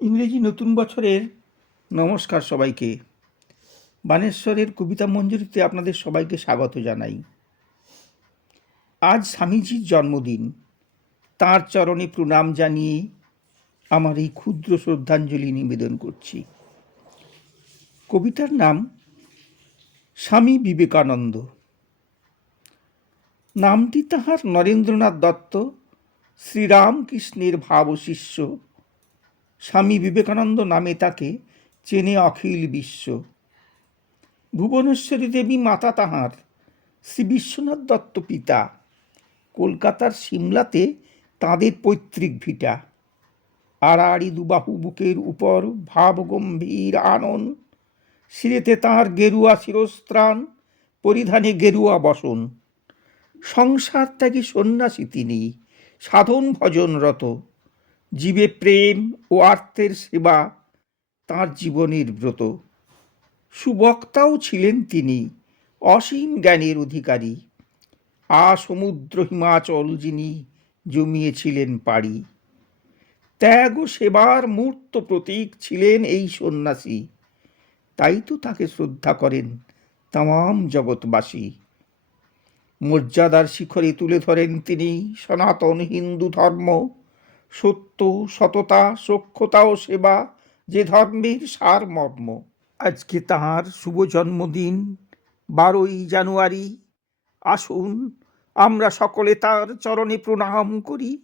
ইংরেজি নতুন বছরের নমস্কার সবাইকে। বানেশ্বরের কবিতা মঞ্জুরিতে আপনাদের সবাইকে স্বাগত জানাই। আজ স্বামীজির জন্মদিন। তাঁর চরণে প্রণাম জানিয়ে আমার এই ক্ষুদ্র শ্রদ্ধাঞ্জলি নিবেদন করছি। কবিতার নাম স্বামী বিবেকানন্দ। নামটি তাহার নরেন্দ্রনাথ দত্ত, শ্রীরামকৃষ্ণের ভাবশিষ্য। স্বামী বিবেকানন্দ নামে তাকে চেনে অখিল বিশ্ব। ভুবনেশ্বরী দেবী মাতা তাহার, শ্রী বিশ্বনাথ দত্ত পিতা। কলকাতার সিমলাতে তাঁদের পৈতৃক ভিটা। আড়াআড়ি দুবাহু বুকের উপর ভাবগম্ভীর আনন। শিরেতে তাঁর গেরুয়া শিরস্ত্রাণ, পরিধানে গেরুয়া বসন। সংসার ত্যাগী সন্ন্যাসী তিনি, সাধন ভজনরত। জীবে প্রেম ও আর্তের সেবা তাঁর জীবনের ব্রত। সুবক্তাও ছিলেন তিনি, অসীম জ্ঞানের অধিকারী। সমুদ্র হিমাচল যিনি জমিয়েছিলেন পাড়ি। ত্যাগ ও সেবার মূর্ত প্রতীক ছিলেন এই সন্ন্যাসী। তাই তো তাকে শ্রদ্ধা করেন তামাম জগৎবাসী। মর্যাদার শিখরে তুলে ধরেন তিনি সনাতন হিন্দু ধর্ম। সত্য, সততা, সখ্যতা ও সেবা যে ধর্মের সারমর্ম। আজকে তাঁর শুভ জন্মদিন, 12ই জানুয়ারি। আসুন আমরা সকলে তাঁর চরণে প্রণাম করি।